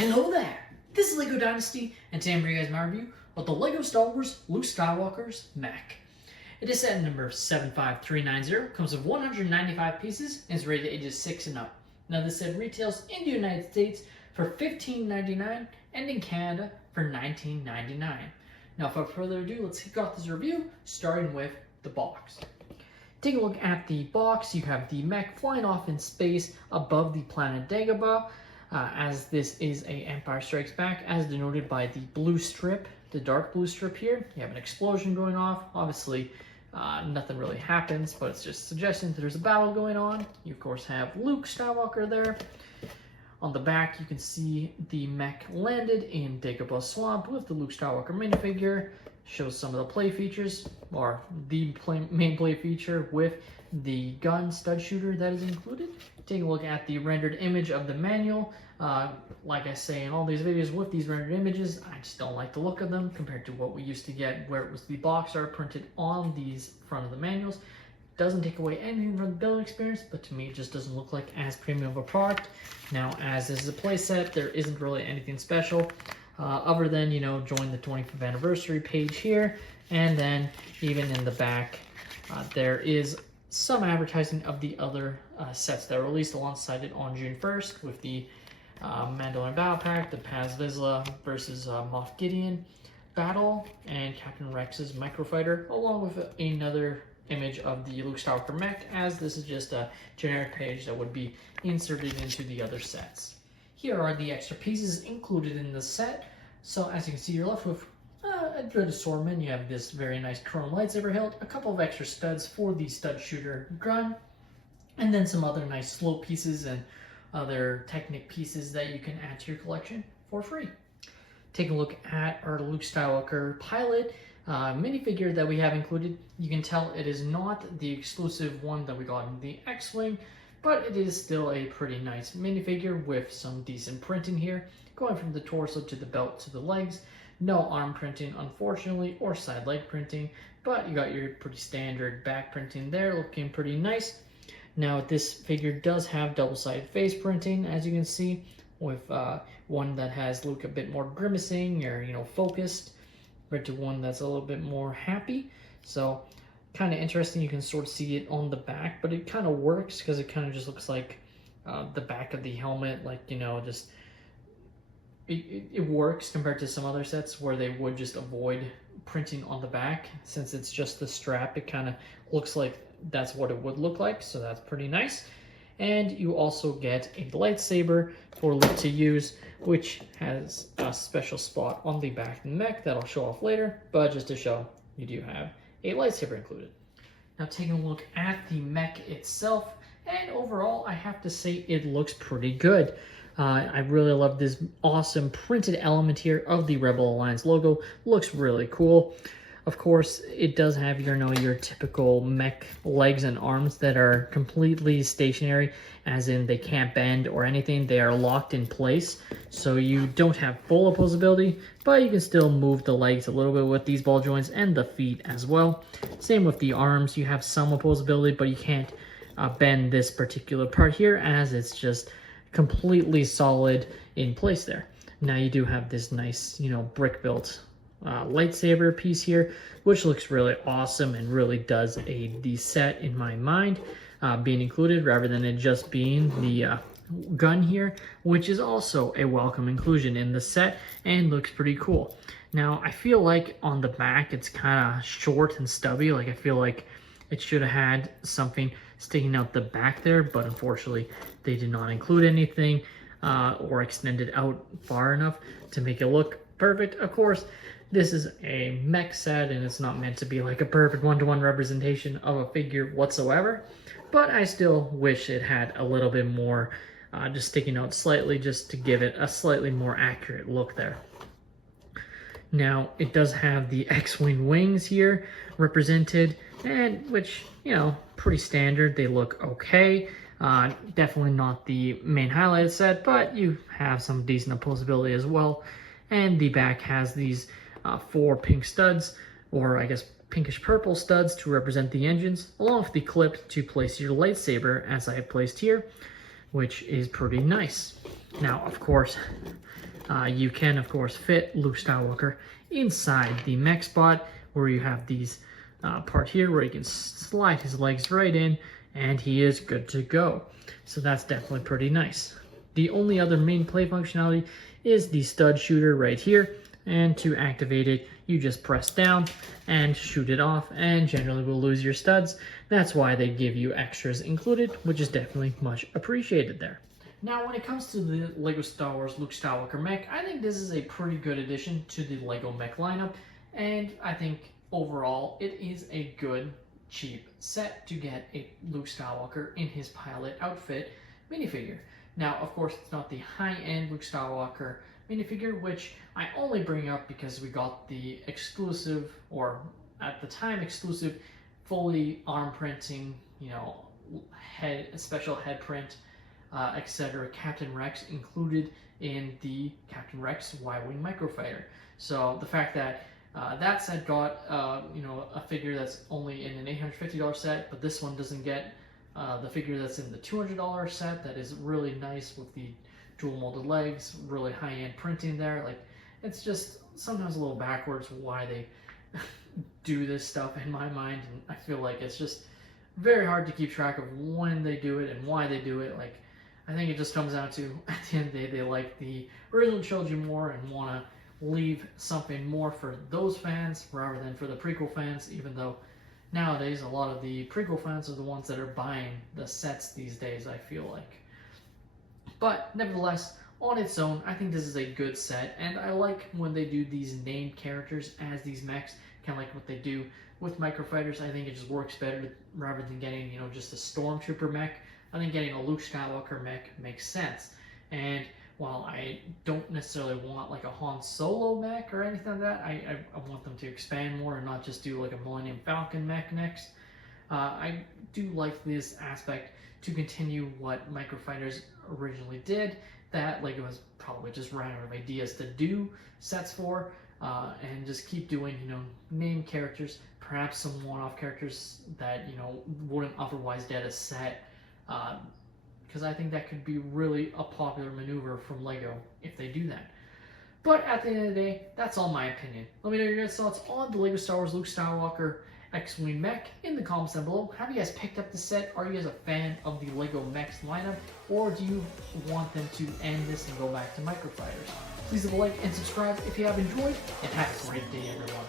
Hello there! This is LEGO Dynasty, and today I'm bringing you guys my review of the LEGO Star Wars Luke Skywalker's Mech. It is set number 75390, comes with 195 pieces, and is rated ages 6 and up. Now this set retails in the United States for $15.99 and in Canada for $19.99. Now without further ado, let's kick off this review, starting with the box. Take a look at the box. You have the Mech flying off in space above the planet Dagobah. As this is a Empire Strikes Back, as denoted by the blue strip, the dark blue strip here. You have an explosion going off. Obviously, nothing really happens, but it's just suggesting that there's a battle going on. You, of course, have Luke Skywalker there. On the back, you can see the Mech landed in Dagobah Swamp with the Luke Skywalker minifigure. Shows some of the play features, or the main play feature with the gun stud shooter that is included. Take a look at the rendered image of the manual. Like I say in all these videos with these rendered images, I just don't like the look of them compared to what we used to get where it was the box art printed on these front of the manuals. Doesn't take away anything from the building experience, but to me it just doesn't look like as premium of a product. Now, as this is a playset, there isn't really anything special other than, you know, join the 25th anniversary page here, and then even in the back there is some advertising of the other sets that were released alongside it on June 1st with the Mandalorian Battle Pack, the Paz Vizsla versus Moff Gideon battle, and Captain Rex's Microfighter, along with another image of the Luke Skywalker Mech, as this is just a generic page that would be inserted into the other sets. Here are the extra pieces included in the set. So as you can see, you're left with a good assortment. You have this very nice chrome lightsaber hilt, a couple of extra studs for the stud shooter gun, and then some other nice slope pieces and other Technic pieces that you can add to your collection for free. Take a look at our Luke Skywalker pilot minifigure that we have included. You can tell it is not the exclusive one that we got in the X-Wing, but it is still a pretty nice minifigure with some decent printing here, going from the torso to the belt to the legs. No arm printing, unfortunately, or side leg printing, but you got your pretty standard back printing there, looking pretty nice. Now, this figure does have double-sided face printing, as you can see, with one that has Luke a bit more grimacing or, you know, focused, compared to one that's a little bit more happy. So, kind of interesting. You can sort of see it on the back, but it kind of works because it kind of just looks like the back of the helmet, like, you know, just it works compared to some other sets where they would just avoid printing on the back. Since it's just the strap, it kind of looks like that's what it would look like, so that's pretty nice. And you also get a lightsaber for Luke to use, which has a special spot on the back of the Mech that I'll show off later, but just to show you do have a lightsaber included. Now, taking a look at the Mech itself, and overall I have to say it looks pretty good. I really love this awesome printed element here of the Rebel Alliance logo. Looks really cool. Of course, it does have your typical Mech legs and arms that are completely stationary, as in they can't bend or anything. They are locked in place, so you don't have full opposability, but you can still move the legs a little bit with these ball joints and the feet as well. Same with the arms. You have some opposability, but you can't bend this particular part here, as it's just completely solid in place there. Now you do have this nice, you know, brick built lightsaber piece here, which looks really awesome and really does aid the set in my mind, being included rather than it just being the gun here, which is also a welcome inclusion in the set and looks pretty cool. Now, I feel like on the back it's kind of short and stubby. Like, I feel like it should have had something sticking out the back there, but unfortunately they did not include anything or extend it out far enough to make it look perfect. Of course, this is a Mech set and it's not meant to be like a perfect one-to-one representation of a figure whatsoever, but I still wish it had a little bit more just sticking out slightly, just to give it a slightly more accurate look there. Now, it does have the X-Wing wings here represented, and which, you know, pretty standard. They look okay. Definitely not the main highlighted set, but you have some decent opposability as well. And the back has these 4 pink studs, or I guess pinkish purple studs, to represent the engines, along with the clip to place your lightsaber, as I have placed here, which is pretty nice. Now, of course, You can, of course, fit Luke Skywalker inside the mech spot, where you have these part here where you can slide his legs right in, and he is good to go. So that's definitely pretty nice. The only other main play functionality is the stud shooter right here, and to activate it, you just press down and shoot it off, and generally will lose your studs. That's why they give you extras included, which is definitely much appreciated there. Now, when it comes to the LEGO Star Wars Luke Skywalker mech, I think this is a pretty good addition to the LEGO mech lineup, and I think overall it is a good, cheap set to get a Luke Skywalker in his pilot outfit minifigure. Now, of course, it's not the high-end Luke Skywalker minifigure, which I only bring up because we got the exclusive, or at the time exclusive, fully arm printing, special head print, etc. Captain Rex included in the Captain Rex Y-Wing Microfighter. So the fact that that set got a figure that's only in an $850 set, but this one doesn't get the figure that's in the $200 set, that is really nice with the dual molded legs, really high-end printing there. Like, it's just sometimes a little backwards why they do this stuff in my mind, and I feel like it's just very hard to keep track of when they do it and why they do it. Like, I think it just comes down to, at the end of the day, they like the original trilogy more and want to leave something more for those fans rather than for the prequel fans, even though nowadays a lot of the prequel fans are the ones that are buying the sets these days, I feel like. But nevertheless, on its own, I think this is a good set, and I like when they do these named characters as these mechs, kind of like what they do with Microfighters. I think it just works better rather than getting, just a Stormtrooper mech. I think getting a Luke Skywalker mech makes sense. And while I don't necessarily want like a Han Solo mech or anything like that, I want them to expand more and not just do like a Millennium Falcon mech next. I do like this aspect to continue what Microfighters originally did, that LEGO has probably just ran out of ideas to do sets for, and just keep doing, named characters, perhaps some one-off characters that, wouldn't otherwise get a set, because I think that could be really a popular maneuver from LEGO if they do that. But at the end of the day, that's all my opinion. Let me know your guys' thoughts on the LEGO Star Wars Luke Skywalker X-Wing mech in the comments down below. Have you guys picked up the set? Are you guys a fan of the LEGO mechs lineup? Or do you want them to end this and go back to Microfighters? Please leave a like and subscribe if you have enjoyed, and have a great day, everyone.